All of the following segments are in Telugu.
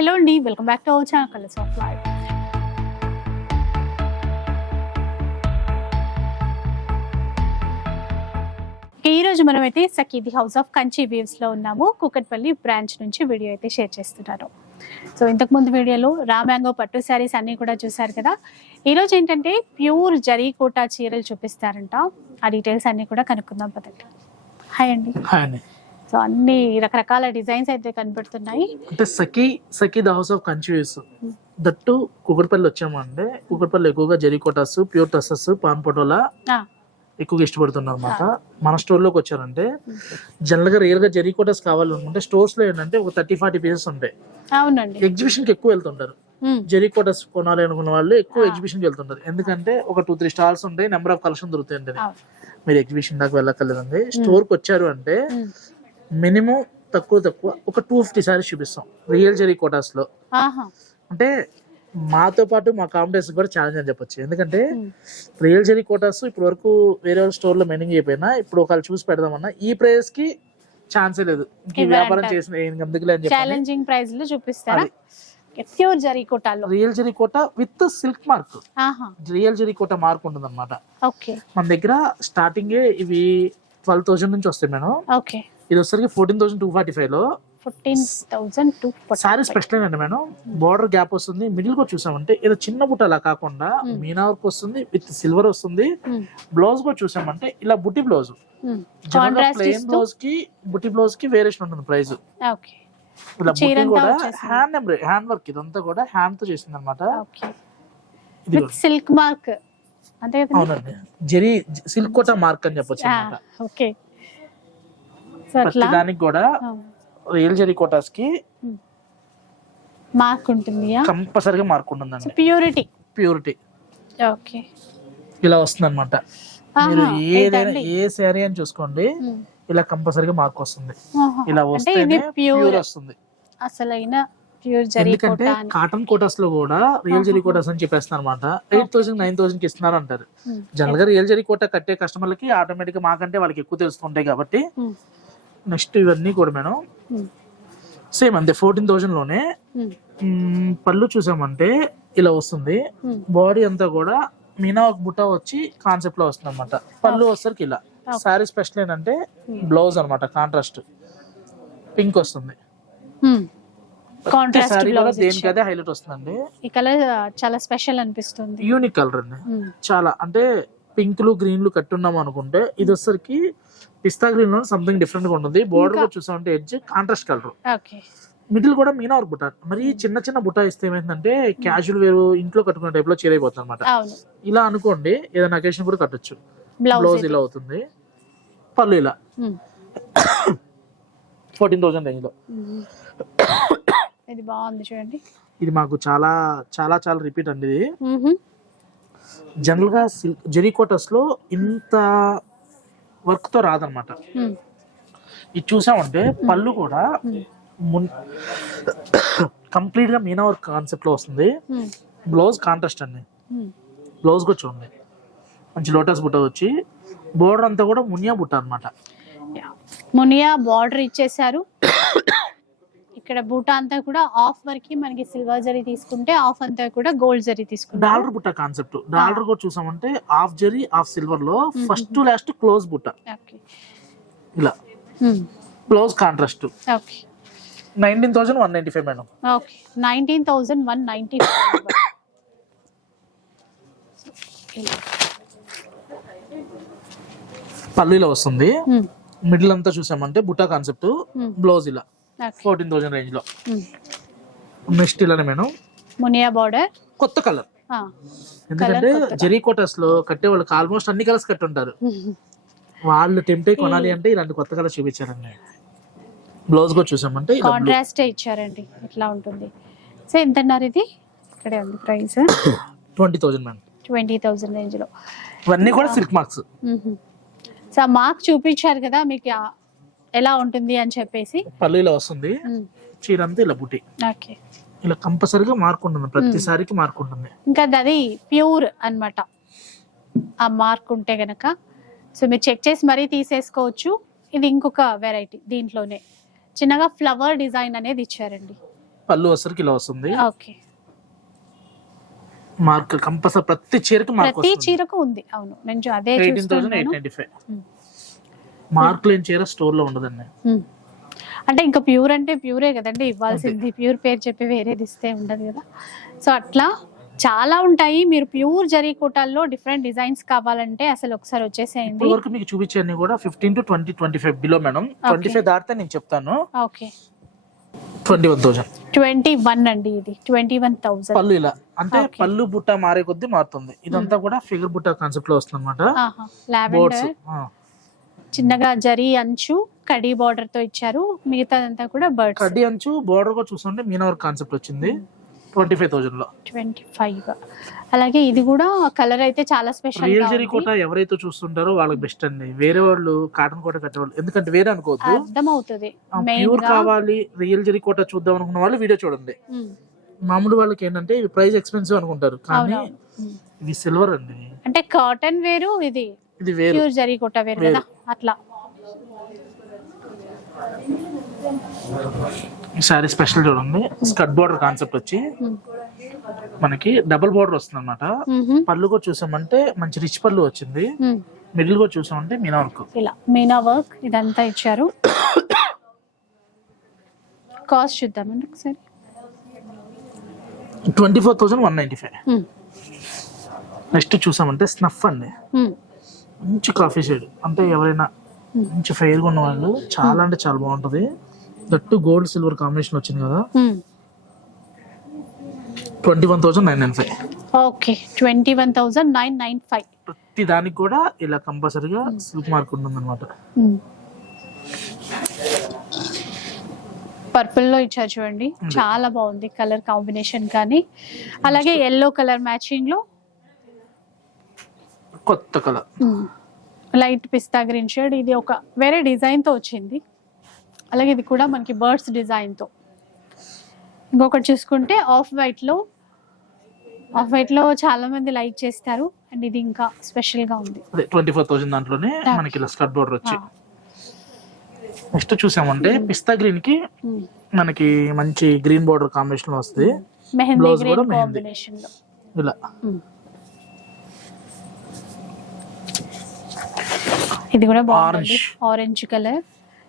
హలో అండి welcome back to our channel colours of life ఈ రోజు మనమైతే సఖీది హౌస్ ఆఫ్ కంచి వ్యూస్లో లో ఉన్నాము. కుకట్పల్లి బ్రాంచ్ నుంచి వీడియో అయితే షేర్ చేస్తున్నారు. సో ఇంతకు ముందు వీడియోలో రామ్యాంగో పట్టు శారీస్ అన్ని కూడా చూసారు కదా. ఈ రోజు ఏంటంటే ప్యూర్ జరీ కోటా చీరలు చూపిస్తారంట. ఆ డీటెయిల్స్ అన్ని కూడా కనుక్కుందాం పదండి. హాయ్ అండి. హాయ్ అండి. సో అన్ని రకరకాల డిజైన్స్ అయితే కనబడుతున్నాయి అంటే Sakhi Sakhi the house of confuse దట్టు కుకట్పల్లి వచ్చామంటే కుకట్పల్లి ఎక్కువగా జెరికోటాస్ ప్యూర్ టసస్ పాన్ పటోలా ఎక్కువగా ఇష్టపడుతున్నారు అనమాట మన స్టోర్లోకి వచ్చారంటే జనరల్గా రియల్గా జెరికోటాస్ కావాలనుకుంటే స్టోర్స్లో ఏంటంటే ఒక థర్టీ ఫార్టీ పీసెస్ ఉంటాయి. అవునండి. ఎగ్జిబిషన్కి ఎక్కువ వెళ్తుంటారు. జెరికోటాస్ కొనాలి అనుకున్న వాళ్ళు ఎక్కువ ఆ. ఎగ్జిబిషన్కి వెళ్తుంటారు. ఎందుకంటే ఒక టూ త్రీ స్టాల్స్ ఉంటాయి నెంబర్ ఆఫ్ కలెక్షన్ దొరుకుతాయండి అవును. మీరు ఎగ్జిబిషన్ దాకా వెళ్ళక్కర్లేదండి. స్టోర్కి వచ్చారు అంటే. మినిమం తక్కువ తక్కువ ఒక టూ ఫిఫ్టీ సారీస్ చూపిస్తాం. రియల్ జెరికోటాస్లో ఆహా. అంటే మాతో పాటు మా కాంపిటేషన్ కూడా ఛాలెంజ్ అని చెప్పొచ్చు. ఎందుకంటే. రియల్ జెరీ కోటాస్ ఇప్పటి వరకు వేరే స్టోర్లో మెయింటైన్ అయిపోయినా ఇప్పుడు ఒకళ్ళు చూసి పెడదామన్నా ఈ ప్రైస్కి ఛాన్సే లేదు. వ్యాపారం చేసిన ఇంక ఎందుకులే అని చెప్పి ఛాలెంజింగ్ ప్రైస్లో చూపిస్తారా. Pure zari కోటాల్లో real zari Kota with silk mark. Real zari Kota mark ఉంటుంది అనమాట ఓకే. మన దగ్గర స్టార్టింగ్ ఇవి ట్వెల్వ్ థౌసండ్ నుంచి వస్తాయి మేడం. ఓకే. ఇది వచ్చేసరికి ఫోర్టీన్ థౌసండ్ టూ ఫార్టీ ఫైవ్లో fifteen thousand two sari special అండి మేడం బార్డర్ గ్యాప్ వస్తుంది మిడిల్ కూడా చూసామంటే ఏదో చిన్న బుట్ట అలా కాకుండా. మీనా వర్క్ వస్తుంది విత్ సిల్వర్ వస్తుంది. బ్లౌజ్ కూడా చూసామంటే ఇలా బుట్టి బ్లౌజ్. ప్లెయిన్ బ్లౌజ్కి బుట్టి బ్లౌజ్కి వేరియేషన్ ఉంటుంది ప్రైస్ ఇలా బుట్టి కూడా. హ్యాండ్ ఎంబ్రాయిడరీ హ్యాండ్ వర్క్ ఇదంతా కూడా హ్యాండ్తో చేసింది అనమాట ఓకే. ఇది విత్ సిల్క్ మార్క్ అంతే అవునండి. జెరీ సిల్క్ కోట మార్క్ అని చెప్పొచ్చు ఓకే. ప్రతి దానికి కూడా రియల్ జెరీ కోటాస్కి మార్క్ ఉంటుంది కంపల్సరిగా మార్క్ ఉంటుందండి. ప్యూరిటీ? ప్యూరిటీ. ఓకే. ఇలా వస్తుంది అనమాట మీరు ఏదైనా ఏ శారీ అని చూసుకోండి ఇలా కంపల్సరిగా మార్క్ వస్తుంది. ఇలా ఇది ప్యూర్ వస్తుంది. అసలైన ప్యూర్ జరీ ఎందుకంటే కాటన్ కోటాస్లో కూడా రియల్ జరీ కోటాస్ అని చెప్పేస్తున్నారు అనమాట ఎయిట్ థౌసండ్ నైన్ థౌసండ్కి ఇస్తున్నారు అంటారు. జనరల్గా రియల్ జరీ కోట కట్టే కస్టమర్లకి ఆటోమేటిక్ మాకంటే వాళ్ళకి ఎక్కువ తెలుస్తుంటాయి కాబట్టి. నెక్స్ట్ ఇవన్నీ కూడా మేడం. సేమ్ అంతే ఫోర్టీన్ థౌసండ్లోనే పళ్ళు చూసామంటే ఇలా వస్తుంది. బాడీ అంతా కూడా మీనా ఒక బుట్ట వచ్చి కాన్సెప్ట్లో వస్తుంది అనమాట పళ్ళు వచ్చరికి ఇలా. సారీ స్పెషల్ ఏంటంటే బ్లౌజ్ అన్నమాట కాంట్రాస్ట్ పింక్ వస్తుంది. కాంట్రాస్ట్ సారీ కూడా బ్లౌజ్ దేనికి అదే హైలైట్ వస్తుందండి? ఈ కలర్ చాలా స్పెషల్ అనిపిస్తుంది. యూనిక్ కలర్ అండి. చాలా అంటే పింక్లు గ్రీన్లు కట్టున్నాం అనుకుంటే ఇది వచ్చరికి పిస్తా గ్రీన్లో సంథింగ్ డిఫరెంట్గా ఉంటుంది బోర్డర్ కూడా చూసామంటే ఎడ్జ్ కాంట్రాస్ట్ కలర్ మిడిల్ కూడా మీనా బుట్ట. మరి చిన్న చిన్న బుట్ట ఇస్తే ఏమైందంటే క్యాజువల్ వేరు ఇంట్లో కట్టుకునే టైప్లో చీర అయిపోతుంది అనమాట ఇలా అనుకోండి ఏదైనా అకేషన్ కూడా కట్టొచ్చు. బ్లౌజ్ ఇలా అవుతుంది. పళ్ళు ఇలా. ఫోర్టీన్ థౌసండ్ రేంజ్లో. ఇది బాగుంది చూడండి. ఇది మాకు చాలా చాలా చాలా రిపీట్ అండి ఇది. మ్మ్. జనరల్గా సిల్క్ జెరీకోటస్లో ఇంత వర్క్తో రాదనమాట. ఇది చూసామంటే పళ్ళు కూడా మ్మ్. కంప్లీట్గా మీనా వర్క్ కాన్సెప్ట్లో వస్తుంది. బ్లౌజ్ కాంట్రాస్ట్ అండి. బ్లౌజ్ కూడా చూడండి మంచి లోటస్ బుట్ట వచ్చి బోర్డర్ అంతా కూడా మునియా బుట్ట అనమాట. మునియా బార్డర్ ఇచ్చేసారు ఇక్కడ బూటా అంతా కూడా ఆఫ్ వరకు మనకి సిల్వర్ జరీ తీసుకుంటే ఆఫ్ అంతా కూడా గోల్డ్ జరీ తీసుకుంటాం డాలర్ బుట్ట కాన్సెప్ట్. డాలర్ కూడా చూసామంటే హాఫ్ జరీ హాఫ్ సిల్వర్లో ఫస్ట్ లాస్ట్ క్లోజ్ బుట్ట ఓకే. ఇలా. Blouse contrast. Okay. Nineteen thousand one ninety five madam. Okay. Nineteen thousand one ninety పళ్ళు ఇలా వస్తుంది. మిడిల్ అంతా చూసామంటే బుట్ట కాన్సెప్ట్. బ్లౌజ్ ఇలా. ఫోర్టీన్ థౌసండ్ రేంజ్లో నెక్స్ట్ ఇలానే మేడం? మునియా బార్డర్. కొత్త కలర్. ఎందుకంటే. జెరీ కోటర్స్లో కట్టే వాళ్ళకి ఆల్మోస్ట్ అన్ని కలర్స్ కట్టుంటారు. వాళ్ళు టెంప్టే కొనాలి అంటే ఇలాంటి కొత్త కలర్ చూపించారండి. బ్లౌజ్ కూడా చూసామంటే కాంట్రాస్ట్ ఇచ్చారండి. ఇట్లా ఉంటుంది. సో ఎంత అన్నారు ఇది? ఇక్కడే ఉంది price. Twenty thousand madam. Twenty thousand రేంజ్లో. ఇవన్నీ కూడా సిల్క్ మార్క్స్. సో మార్క్ చూపించారు కదా మీకు ఎలా ఉంటుంది అని చెప్పేసి. ఇలా వస్తుంది. చీర అంతా ఇలా బుట్టి ఓకే. ఇలా కంపల్సరీగా మార్క్ ఉంటుంది ప్రతిసారికి మార్క్ ఉంటుంది ఇంకా అది ప్యూర్ అన్నమాట. ఆ మార్క్ ఉంటే గనక. సో మీరు చెక్ చేసి మరీ తీసేసుకోవచ్చు. ఇది ఇంకొక వెరైటీ దీంట్లోనే. చిన్నగా ఫ్లవర్ డిజైన్ అనేది ఇచ్చారండి. పళ్ళు వచ్చరికి ఇలా వస్తుంది. ఓకే. మార్క్ కంపల్సరీ ప్రతి చీరకి మార్క్ ప్రతి చీరకు ఉంది. అవును. నేను అదే చూస్తున్నాను. మార్క్ లేని చీర స్టోర్లో ఉండదండి. అంటే ఇంకా ప్యూర్ అంటే ప్యూరే కదండి ఇవ్వాల్సింది ప్యూర్ పేరు చెప్పి వేరేది ఇస్తే ఉండదు కదా. సో అట్లా చాలా ఉంటాయి. మీరు ప్యూర్ జరీ కోటాల్లో డిఫరెంట్ డిజైన్స్ కావాలంటే అసలు ఒకసారి వచ్చేసేయండి. ఇప్పుడు వరకు మీకు చూపించేది కూడా fifteen to twenty twenty five below madam. Twenty five దాటితే నేను చెప్తాను. Okay. Twenty one thousand. Twenty one అండి ఇది. Twenty one thousand. పళ్ళు ఇలా. అంటే. పళ్ళు బుట్ట మారే కొద్దీ మారుతుంది. ఇదంతా కూడా ఫిగర్ బుట్ట కాన్సెప్ట్లో వస్తుంది అనమాట చిన్నగా జరీ అంచు కడీ బార్డర్తో ఇచ్చారు. మిగతాదంతా కూడా బర్డ్స్ కడ్డీ అంచు బోర్డర్ కూడా చూస్తుంటే మీనవర్ కాన్సెప్ట్ వచ్చింది. ట్వంటీ ఫైవ్ థౌసండ్లో. ట్వంటీ ఫైవ్ అలాగే ఇది కూడా కలర్ అయితే చాలా స్పెషల్ రియల్ జరీ కోట ఎవరైతే చూస్తుంటారో వాళ్ళకి బెస్ట్ అండి. వేరే వాళ్ళు కాటన్ కోట కట్టేవాళ్ళు. ఎందుకంటే వేరే అనుకోవద్దు. అర్థం అవుతుంది మెయిన్ ప్యూర్ కావాలి రియల్ జరీ కోట చూద్దాం అనుకున్న వాళ్ళు వీడియో చూడండి. మామూలు వాళ్ళకి ఏంటంటే ఇవి ప్రైస్ ఎక్స్పెన్సివ్ అనుకుంటారు. కానీ. ఇది సిల్వర్ అండి. అంటే కాటన్ వేరు ఇది ఇది వేరు. ప్యూర్ జరీ కొట్ట వేరు కదా? అట్లా. ఈ సారీ స్పెషల్ చూడండి. స్కట్ బోర్డర్ కాన్సెప్ట్ వచ్చి. మనకి డబుల్ బోర్డర్ వస్తుంది అనమాట. పళ్ళు కూడా చూసామంటే మంచి రిచ్ పళ్ళు వచ్చింది. మిడిల్ కూడా చూసామంటే మీనా వర్క్. ఇలా. మీనా వర్క్ ఇదంతా ఇచ్చారు. కాస్ట్ చూద్దామండి ఒకసారి. Twenty four thousand one ninety five. Next చూసామంటే స్నఫ్ అండి. మంచి కాఫీ షేడ్. అంటే ఎవరైనా మంచి ఫెయిర్గా ఉన్న వాళ్ళు చాలా అంటే చాలా బాగుంటది. దట్టు గోల్డ్ సిల్వర్ కాంబినేషన్ వచ్చింది కదా. ఉమ్. Twenty one thousand nine nine five. Okay. Twenty one thousand nine nine five. ప్రతి దానికి కూడా ఇలా కంపల్సరీగా సిల్క్ మార్క్ ఉంటుంది అనమాట పర్పుల్లో ఇచ్చారు చూడండి. చాలా బాగుంది కలర్ కాంబినేషన్ కానీ. అలాగే ఎల్లో కలర్ మ్యాచింగ్లో కొత్త colour light pista green shade. ఇది ఒక వేరే డిజైన్తో వచ్చింది. అలాగే ఇది కూడా మనకి బర్డ్స్ డిజైన్తో. ఇంకొకటి చూసుకుంటే ఆఫ్ వైట్లో ఆఫ్ వైట్లో చాలా మంది లైక్ చేస్తారు. అండ్ ఇది ఇంకా స్పెషల్గా ఉంది. అదే ట్వంటీ ఫోర్ థౌసండ్ దాంట్లోనే మనకి ఇలా స్కర్ట్ బోర్డర్ వచ్చి. నెక్స్ట్ చూసామంటే పిస్తా గ్రీన్కి. మనకి మంచి గ్రీన్ బోర్డర్ కాంబినేషన్ వస్తుంది. మెహందీ గ్రీన్. కాంబినేషన్లో ఇలా. ఇది కూడా బాగుంది. Orange. ఆరెంజ్ కలర్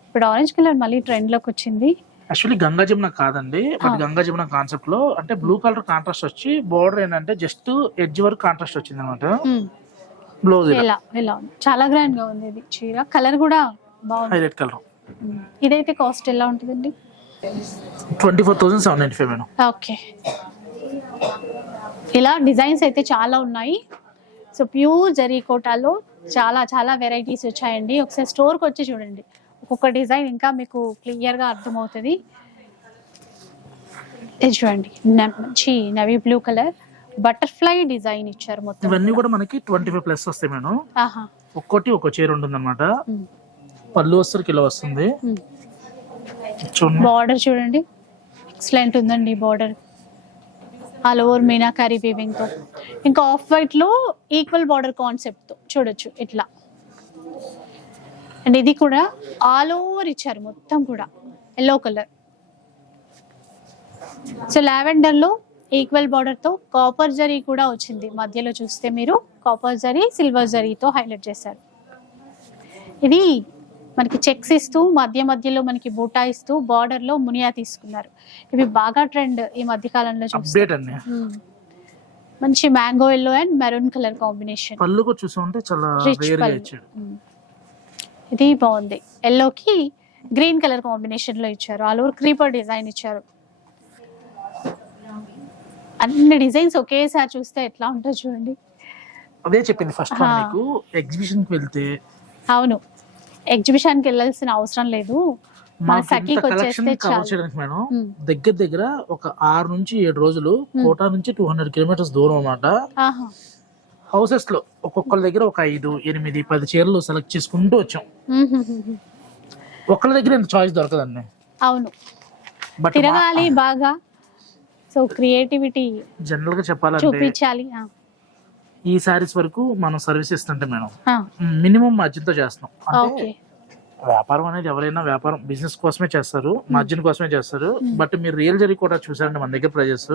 ఇప్పుడు ఆరెంజ్ కలర్ మళ్ళీ ట్రెండ్లోకి వచ్చింది. యాక్చువల్లీ గంగా జమున కాదండి. బట్ గంగా జమున కాన్సెప్ట్లో అంటే బ్లూ కలర్ కాంట్రాస్ట్ వచ్చి బోర్డర్ ఏంటంటే జస్ట్ ఎడ్జ్ వరకు కాంట్రాస్ట్ వచ్చింది అనమాట. బ్లౌజ్ ఇలా ఇలా చాలా గ్రాండ్గా ఉంది ఇది చీర. కలర్ కూడా బాగుంది. Highlight colour. ఇదైతే కాస్ట్ ఎలా ఉంటుందండి? Twenty four thousand seven ninety five madam. Okay. ఇలా డిజైన్స్ అయితే చాలా ఉన్నాయి. సో ప్యూర్ జరీ కోటాలో చాలా చాలా వెరైటీస్ వచ్చాయండి. ఒకసారి స్టోర్కి వచ్చి చూడండి. ఒక్కొక్క డిజైన్ ఇంకా మీకు క్లియర్గా అర్థమవుతుంది. ఇది చూడండి. మంచి navy blue colour. Butterfly design ఇచ్చారు మొత్తం. ఇవన్నీ కూడా మనకి ట్వంటీ ఫైవ్ ప్లస్ వస్తాయి మేడం. ఒక్కోటి ఒక్కో చీర ఉంటుంది అనమాట. పళ్ళు వస్తారు కిలో వస్తుంది. బార్డర్ చూడండి. ఎక్సలెంట్ ఉందండి బార్డర్. ఆల్ ఓవర్ మీనాకారి వీవింగ్తో ఇంకా ఆఫ్ వైట్లో ఈక్వల్ బార్డర్ కాన్సెప్ట్తో చూడొచ్చు ఇట్లా. అండ్ ఇది కూడా ఆల్ ఓవర్ ఇచ్చారు మొత్తం కూడా. ఎల్లో కలర్ సో లావెండర్లో ఈక్వల్ బార్డర్తో కాపర్ జరీ కూడా వచ్చింది. మధ్యలో చూస్తే మీరు కాపర్ జరీ సిల్వర్ జరీతో హైలైట్ చేశారు. ఇది మనకి చెక్స్ ఇస్తూ మధ్య మధ్యలో మనకి బూటా ఇస్తూ బార్డర్లో మునియా తీసుకున్నారు. ఇవి బాగా ట్రెండ్ ఈ మధ్య కాలంలో చూస్తే. మంచి mango yellow and maroon colour combination పళ్ళు కూడా చూసామంటే చాలా రిచ్. ఇది బాగుంది. ఎల్లోకి గ్రీన్ కలర్ కాంబినేషన్లో ఇచ్చారు. ఆల్ ఓవర్ క్రీపర్ డిజైన్ ఇచ్చారు. అన్ని డిజైన్స్ ఒకేసారి చూస్తే ఎట్లా ఉంటుంది చూడండి. అదే చెప్పింది ఫస్ట్. మీకు. ఎగ్జిబిషన్కి వెళ్తే అవును. ఎగ్జిబిషన్కి వెళ్ళాల్సిన అవసరం లేదు. మేడం. దగ్గర దగ్గర ఒక ఆరు నుంచి ఏడు రోజులు కోటా నుంచి టూ హండ్రెడ్ కిలోమీటర్స్ దూరం అన్నమాట. ఆహా. హౌసెస్లో ఒక్కొక్కరి దగ్గర ఒక ఐదు ఎనిమిది పది చీరలు సెలెక్ట్ చేసుకుంటూ వచ్చాం. ఒక్కరి దగ్గర ఇంత చాయిస్ దొరకదండి. అవును. బట్ తిరగాలి బాగా. సో క్రియేటివిటీ జనరల్గా చెప్పాలంటే చూపించాలి. ఈ సారీస్ వరకు మనం సర్వీస్ ఇస్తుంటే మేడం. మినిమం మార్జిన్తో చేస్తున్నాం. అంటే వ్యాపారం అనేది ఎవరైనా వ్యాపారం బిజినెస్ కోసమే చేస్తారు మార్జిన్ కోసమే చేస్తారు. బట్ మీరు రియల్ జరీ కూడా చూసారండి మన దగ్గర ప్రైజెస్.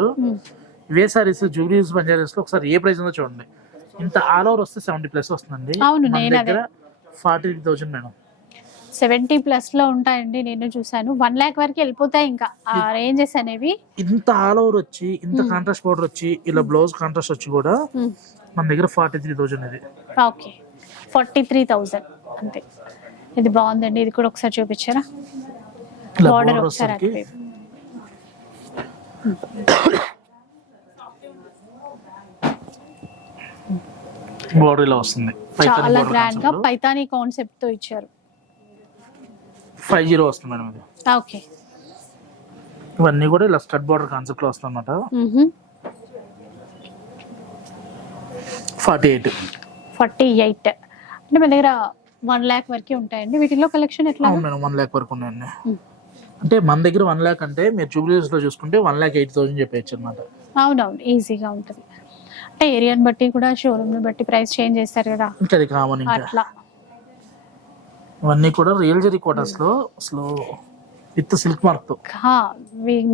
ఇవే సారీస్ జూబ్లీస్ బంజారీస్లో ఒకసారి ఏ ప్రైస్ ఉందో చూడండి. ఇంత ఆల్ ఓవర్ వస్తే సెవెంటీ ప్లస్ వస్తుందండి. మన దగ్గర ఫార్టీ థౌసండ్ మేడం. సెవెంటీ ప్లస్లో ఉంటాయండి నేను చూసాను వన్ ల్యాక్ వరకు వెళ్ళిపోతాయి ఇంకా. ఆ రేంజెస్ అనేవి. ఇంత ఆల్ ఓవర్ వచ్చి ఇంత కాంట్రాస్ట్ పౌడర్ వచ్చి ఇలా బ్లౌజ్ కాంట్రాస్ట్ వచ్చి కూడా. మన దగ్గర ఫార్టీ త్రీ థౌసండ్ ఇది. ఓకే ఫార్టీ త్రీ థౌజండ్ అంతే. ఇది బాగుందండి. ఇది కూడా ఒకసారి చూపించారా? బార్డర్ ఒకసారి. బోర్డర్ ఇలా వస్తుంది. చాలా గ్రాండ్గా పైతానీ కాన్సెప్ట్తో ఇచ్చారు. ఫైవ్ జీరో వస్తుంది మేడం ఇది ఓకే ఇవన్నీ కూడా ఇలా స్టడ్ బోర్డర్ కాన్సెప్ట్లో వస్తుంది అనమాట ఫార్టీ ఎయిట్ ఫార్టీ ఎయిట్ అంటే మన దగ్గర వన్ ల్యాక్ వరకే ఉంటాయండి. వీటిలో కలెక్షన్ ఎట్లా? అవును మేడం వన్ ల్యాక్ వరకు ఉన్నాయండి. అంటే మన దగ్గర వన్ ల్యాక్ అంటే మీరు జూబ్లీస్లో చూసుకుంటే వన్ ల్యాక్ ఎయిట్ థౌసండ్ చెప్పేయచ్చు అనమాట అవునవును ఈజీగా ఉంటుంది. అంటే ఏరియాని బట్టి కూడా షోరూమ్ని బట్టి ప్రైస్ చేంజ్ చేస్తారు కదా. అది కామన్ అట్లా. ఇవన్నీ కూడా రియల్ జరీ కోటర్స్లో అసలు విత్ సిల్క్ మార్క్తో.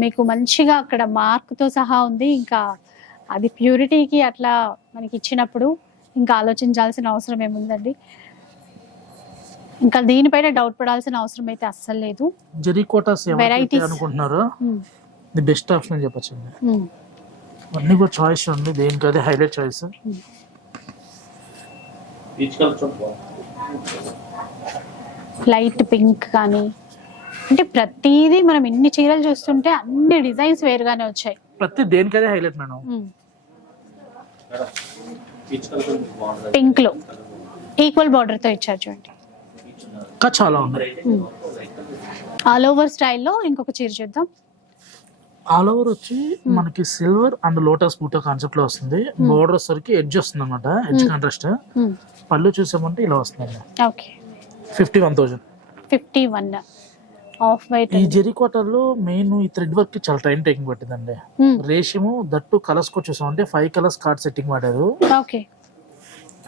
మీకు మంచిగా అక్కడ మార్క్తో సహా ఉంది. ఇంకా అది ప్యూరిటీకి అట్లా మనకి ఇచ్చినప్పుడు ఇంకా ఆలోచించాల్సిన అవసరం ఏముందండి? ఇంకా దీనిపైన డౌట్ పడాల్సిన అవసరం అయితే అస్సలు లేదు. జరీ కోటాస్ ఎవరైతే Varieties. అనుకుంటున్నారో? ఇది బెస్ట్ ఆప్షన్ అని చెప్పచ్చు ఉమ్, అన్నీ కూడా చాయిస్ ఉంది దేనికి అదే హైలైట్ చాయిస్ లైట్ పింక్ కానీ అంటే ప్రతిదీ మనం ఇన్ని చీరలు చూస్తుంటే అన్ని డిజైన్స్ వేరుగానే వచ్చాయి. ప్రతి దేనికి అదే హైలైట్ మేడం. ఉమ్. పింక్లో. ఈక్వల్ బార్డర్తో ఇచ్చారు చూడండి. ఇంకా చాలా ఉంది ఆల్ ఓవర్ స్టైల్లో ఇంకొక చీర చూద్దాం. ఆల్ ఓవర్ వచ్చి మనకి సిల్వర్ అండ్ లోటస్ బూటా కాన్సెప్ట్లో వస్తుంది. బోర్డర్ వచ్చరికి ఎడ్జ్ వస్తుంది అనమాట ఎడ్జ్ కాంట్రాస్ట్ పళ్ళు చూసామంటే ఇలా వస్తుంది. Okay fifty one thousand fifty one off white ఈ జెరీ కోటర్లో మెయిన్ ఈ థ్రెడ్ వర్క్కి చాలా టైం టేకింగ్ పట్టిందండి. రేషిము దట్టు కలర్స్కి చూసామంటే ఫైవ్ కలర్స్ కార్డ్ సెట్టింగ్ వాడారు. ఓకే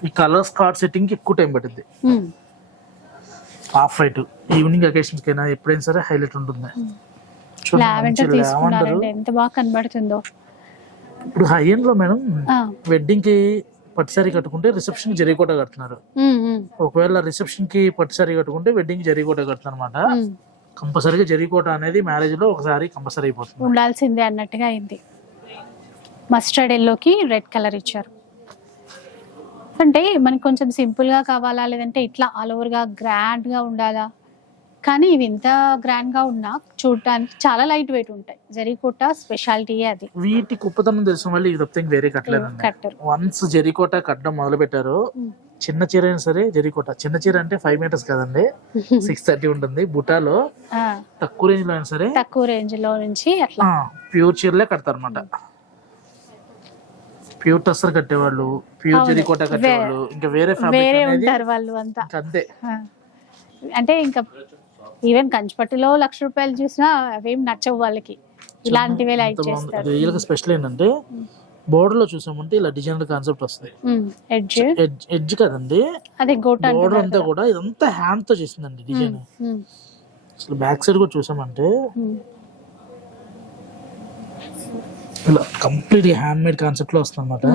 ఈ కలర్స్ కార్డ్ సెట్టింగ్కి ఎక్కువ టైం పట్టింది ఆఫ్ వైట్ ఈవినింగ్ అకేషన్స్ కైనా ఎప్పుడైనా సరే హైలైట్ ఉంటుంది. లావెండర్. తీసుకున్నారండి. ఎంత బాగా కనబడుతుందో. ఇప్పుడు హై ఎండ్లో మేడం వెడ్డింగ్కి పట్టు సారీ కట్టుకుంటే రిసెప్షన్కి జరీకోట కడుతున్నారు. ఒకవేళ రిసెప్షన్కి పట్టు సారీ కట్టుకుంటే వెడ్డింగ్ జరీకోట కడుతున్నారు అనమాట. కంపల్సరీగా జరీకోట అనేది మ్యారేజ్లో ఒకసారి కంపల్సరీ అయిపోతుంది. ఉండాల్సిందే అన్నట్టుగా అయింది. మస్టర్డ్ ఎల్లోకి రెడ్ కలర్ ఇచ్చారు. అంటే మనకి కొంచెం సింపుల్గా కావాలా? లేదంటే ఇట్లా ఆల్ ఓవర్గా గ్రాండ్గా ఉండాలా? కానీ ఇవి ఇంత గ్రాండ్గా ఉన్నా చూడటానికి చాలా లైట్ వెయిట్ ఉంటాయి. జరీకోట స్పెషాలిటీయే అది. వీటి కుప్పతనం తెలిసిన వాళ్ళు ఇది తప్పితే ఇంక వేరే కట్టలేదండి. కట్టరు. వన్స్ జరీకోట కట్టడం మొదలు పెట్టారు. చిన్న చీర అయినా సరే జరీకోట. చిన్న చీర అంటే ఫైవ్ మీటర్స్ కదండి. సిక్స్ థర్టీ ఉంటుంది. బుటాలో తక్కువ రేంజ్లో అయినా సరే తక్కువ రేంజ్లో నుంచి అట్లా. ప్యూర్ చీరలే కడతారు అనమాట ప్యూర్ టస్సర్ కట్టేవాళ్ళు ప్యూర్. జరీకోట కట్టేవాళ్ళు ఇంకా వేరే వేరే ఉంటారు వాళ్ళు అంతా. అంతే. అంటే ఇంకా ఈవెన్ కంచిపట్టులో లక్ష రూపాయలు చూసినా అవేం నచ్చవు వాళ్ళకి. ఇలాంటివే లైక్ చేస్తారు. స్పెషల్ ఏంటంటే బోర్డర్లో చూసామంటే ఇలా డిజైనర్ కాన్సెప్ట్ వస్తుంది ఎడ్జ్? ఎడ్జ్ కదండి. అదే గోటా బోర్డర్ అంతా కూడా ఇదంతా హ్యాండ్తో చేసిందండి డిజైన్. అసలు బ్యాక్ సైడ్ కూడా చూసామంటే ఇలా కంప్లీట్ హ్యాండ్ మేడ్ కాన్సెప్ట్లో వస్తుంది అనమాట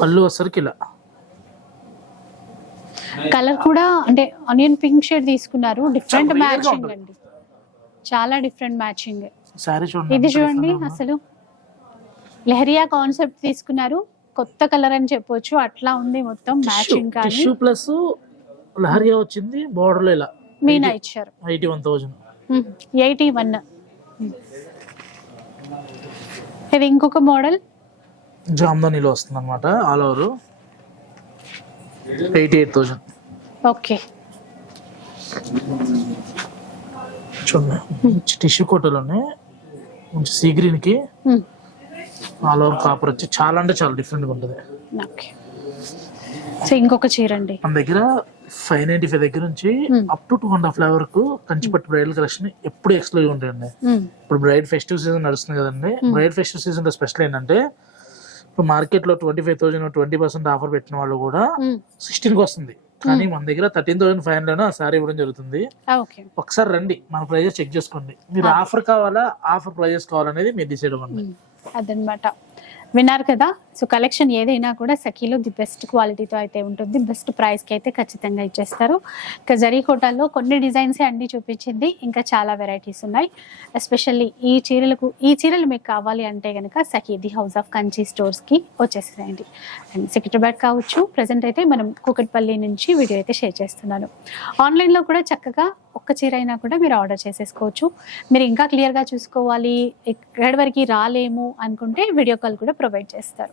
పళ్ళు వచ్చరికి ఇలా. కలర్ కూడా అంటే ఆనియన్ పింక్ షేడ్ తీసుకున్నారు. Different matching. అండి. చాలా డిఫరెంట్ మ్యాచింగ్. ఇది చూడండి. అసలు. లెహరియా కాన్సెప్ట్ తీసుకున్నారు. కొత్త కలర్ అని చెప్పొచ్చు. అట్లా ఉంది మొత్తం మ్యాచింగ్ కానీ. టిష్యూ ప్లస్ లహరియా వచ్చింది బోర్డర్లో ఇలా. మీనా ఇచ్చారు. Eighty one thousand eighty one. ఇది ఇంకొక మోడల్. జామ్దానీలో వస్తుంది అనమాట all over eighty eight thousand okay చూడండి టిష్యూ కోటలోనే మంచి సీ గ్రీన్కి ఆల్ ఓవర్ కాపర్ వచ్చి చాలా అంటే చాలా డిఫరెంట్గా ఉంటుంది. ఓకే సో ఇంకొక చీర అండి మన దగ్గర ఫైవ్ నైన్టీ ఫైవ్ దగ్గర నుంచి Hmm. Up to two and half level వరకు కంచిపట్టు బ్రైడల్ కలెక్షన్ ఎప్పుడు ఎక్స్క్లూజివ్ ఉంటాయండి. మ్మ్. ఇప్పుడు బ్రైడ్ ఫెస్టివ్ సీజన్ నడుస్తుంది కదండి. బ్రైడ్ ఫెస్టివ్ సీజన్లో స్పెషల్ ఏంటంటే ఇప్పుడు మార్కెట్లో twenty five thousand twenty percent offer పెట్టిన వాళ్ళు కూడా. సిక్స్టీన్కి వస్తుంది. కానీ మన దగ్గర థర్టీన్ థౌసండ్ ఫైవ్ హండ్రెడ్ ఆ సారీ ఇవ్వడం జరుగుతుంది. ఓకే ఒకసారి రండి మన ప్రైజెస్ చెక్ చేసుకోండి. మీరు ఆఫర్ కావాలా ఆఫర్ ప్రైజెస్ కావాలనేది మీరు డిసైడ్ అవ్వండి. అదనమాట. విన్నారు కదా? సో కలెక్షన్ ఏదైనా కూడా సఖీలో ది బెస్ట్ క్వాలిటీతో అయితే ఉంటుంది. బెస్ట్ ప్రైస్కి అయితే ఖచ్చితంగా ఇచ్చేస్తారు. ఇంకా జరీ హోటల్లో కొన్ని డిజైన్సే అన్ని చూపించింది. ఇంకా చాలా వెరైటీస్ ఉన్నాయి. ఎస్పెషల్లీ ఈ చీరలకు ఈ చీరలు మీకు కావాలి అంటే కనుక Sakhi the house of Kanchi స్టోర్స్కి వచ్చేసేయండి. అండ్ సికింద్రాబాద్ కావచ్చు. ప్రజెంట్ అయితే మనం కూకట్పల్లి నుంచి వీడియో అయితే షేర్ చేస్తున్నాను. ఆన్లైన్లో కూడా చక్కగా ఒక్క చీర అయినా కూడా మీరు ఆర్డర్ చేసేసుకోవచ్చు. మీరు ఇంకా క్లియర్గా చూసుకోవాలి. ఎక్కడి వరకు రాలేము అనుకుంటే వీడియో కాల్ కూడా ప్రొవైడ్ చేస్తారు.